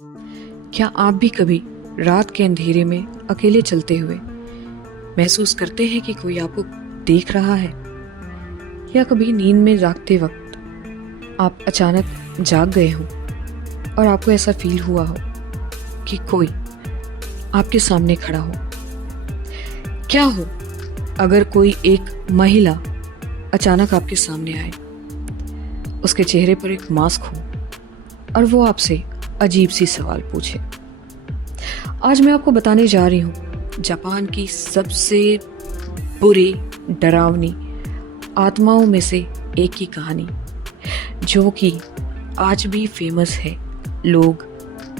क्या आप भी कभी रात के अंधेरे में अकेले चलते हुए महसूस करते हैं कि कोई आपको देख रहा है? या कभी नींद में जागते वक्त आप अचानक जाग गए हो और आपको ऐसा फील हुआ हो कि कोई आपके सामने खड़ा हो? क्या हो अगर कोई एक महिला अचानक आपके सामने आए, उसके चेहरे पर एक मास्क हो और वो आपसे अजीब सी सवाल पूछे? आज मैं आपको बताने जा रही हूँ जापान की सबसे बुरी डरावनी आत्माओं में से एक की कहानी, जो कि आज भी फेमस है। लोग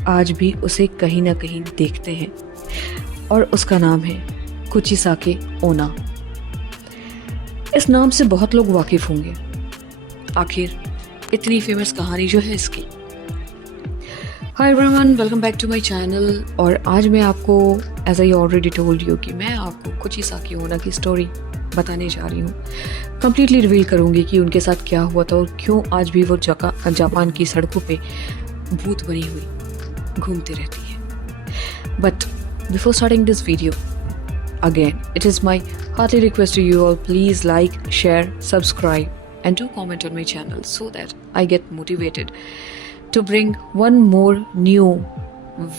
आज भी उसे कहीं ना कहीं देखते हैं और उसका नाम है कुचिसाके ओना। इस नाम से बहुत लोग वाकिफ होंगे। आखिर इतनी फेमस कहानी जो है इसकी। Hi everyone, welcome back to my channel. और आज मैं आपको as I already told you कि मैं आपको कुचिसाके ओना की स्टोरी बताने जा रही हूँ। कंप्लीटली रिवील करूँगी कि उनके साथ क्या हुआ था और क्यों आज भी वो जापान की सड़कों पे भूत बनी हुई घूमती रहती है। But before starting this video, again, it is my hearty request to you all, please like, share, subscribe and do comment on my channel so that I get motivated to bring one more new,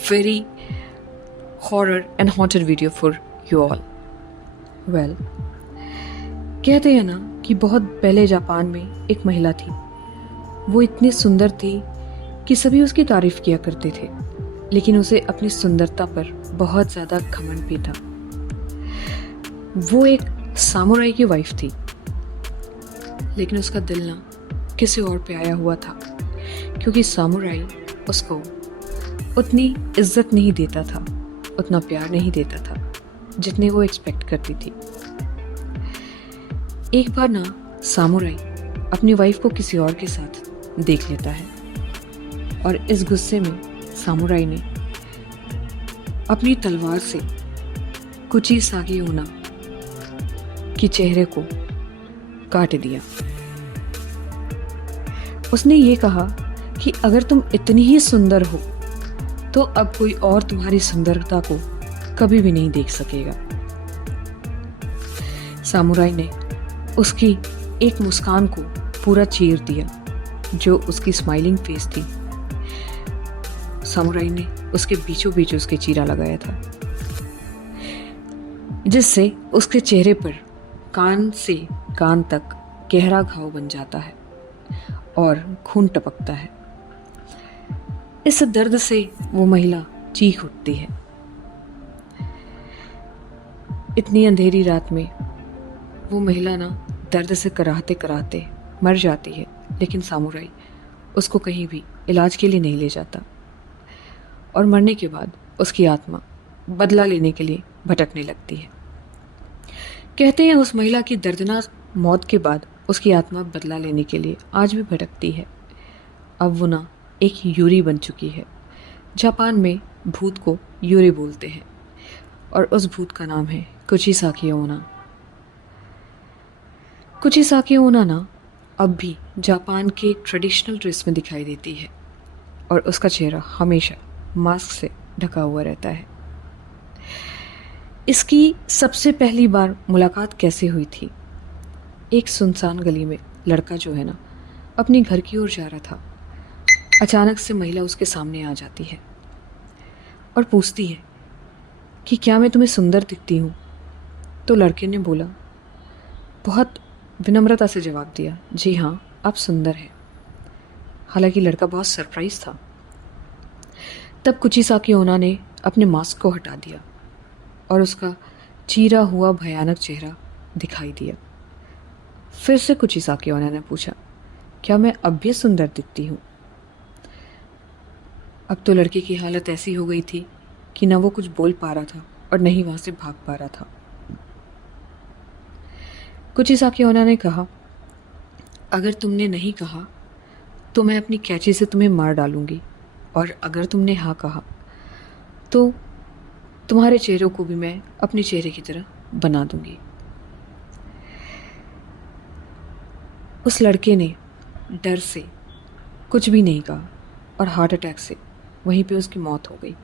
very horror and haunted video for you all. Well, कहते हैं ना कि बहुत पहले Japan में एक महिला थी। वो इतनी सुंदर थी कि सभी उसकी तारीफ किया करते थे, लेकिन उसे अपनी सुंदरता पर बहुत ज़्यादा घमंड भी था। वो एक सामुराई की वाइफ थी, लेकिन उसका दिल ना किसी और पे आया हुआ था, क्योंकि सामुराई उसको उतनी इज्जत नहीं देता था, उतना प्यार नहीं देता था जितने वो एक्सपेक्ट करती थी। एक बार ना सामुराई अपनी वाइफ को किसी और के साथ देख लेता है और इस गुस्से में सामुराई ने अपनी तलवार से कुचिसाके ओना के चेहरे को काट दिया। उसने ये कहा कि अगर तुम इतनी ही सुंदर हो तो अब कोई और तुम्हारी सुंदरता को कभी भी नहीं देख सकेगा। सामुराई ने उसकी एक मुस्कान को पूरा चीर दिया, जो उसकी स्माइलिंग फेस थी। सामुराई ने उसके बीचों बीच उसके चीरा लगाया था, जिससे उसके चेहरे पर कान से कान तक गहरा घाव बन जाता है और खून टपकता है। इस दर्द से वो महिला चीख उठती है। इतनी अंधेरी रात में वो महिला ना दर्द से कराहते कराहते मर जाती है, लेकिन सामुराई उसको कहीं भी इलाज के लिए नहीं ले जाता और मरने के बाद उसकी आत्मा बदला लेने के लिए भटकने लगती है। कहते हैं उस महिला की दर्दनाक मौत के बाद उसकी आत्मा बदला लेने के लिए आज भी भटकती है। अब वो ना एक यूरी बन चुकी है। जापान में भूत को यूरी बोलते हैं और उस भूत का नाम है कुचिसाके ओना। कुचिसाके ओना ना अब भी जापान के ट्रेडिशनल ड्रेस में दिखाई देती है और उसका चेहरा हमेशा मास्क से ढका हुआ रहता है। इसकी सबसे पहली बार मुलाकात कैसे हुई थी? एक सुनसान गली में लड़का जो है ना अपने घर की ओर जा रहा था। अचानक से महिला उसके सामने आ जाती है और पूछती है कि क्या मैं तुम्हें सुंदर दिखती हूँ? तो लड़के ने बोला, बहुत विनम्रता से जवाब दिया, जी हाँ, आप सुंदर हैं। हालांकि लड़का बहुत सरप्राइज था। तब कुचिसाके ओना ने अपने मास्क को हटा दिया और उसका चीरा हुआ भयानक चेहरा दिखाई दिया। फिर से कुचिसाके ओना ने पूछा, क्या मैं अब भी सुंदर दिखती हूँ? अब तो लड़के की हालत ऐसी हो गई थी कि न वो कुछ बोल पा रहा था और न ही वहां से भाग पा रहा था। कुचिसाके ओना ने कहा, अगर तुमने नहीं कहा तो मैं अपनी कैंची से तुम्हें मार डालूंगी, और अगर तुमने हाँ कहा तो तुम्हारे चेहरों को भी मैं अपने चेहरे की तरह बना दूंगी। उस लड़के ने डर से कुछ भी नहीं कहा और हार्ट अटैक से वहीं पे उसकी मौत हो गई।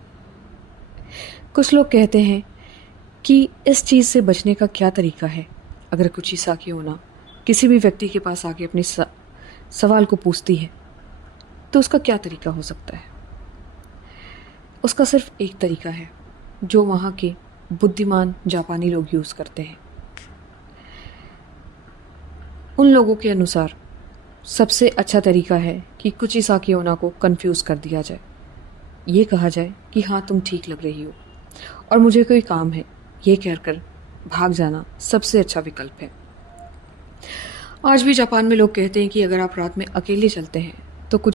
कुछ लोग कहते हैं कि इस चीज़ से बचने का क्या तरीका है। अगर कुचिसाकी ओना किसी भी व्यक्ति के पास आके अपने सवाल को पूछती है तो उसका क्या तरीका हो सकता है। उसका सिर्फ एक तरीका है जो वहाँ के बुद्धिमान जापानी लोग यूज़ करते हैं। उन लोगों के अनुसार सबसे अच्छा तरीका है कि कुचिसाकी ओना को कंफ्यूज कर दिया जाए। ये कहा जाए कि हाँ तुम ठीक लग रही हो और मुझे कोई काम है, ये कहकर भाग जाना सबसे अच्छा विकल्प है। आज भी जापान में लोग कहते हैं कि अगर आप रात में अकेले चलते हैं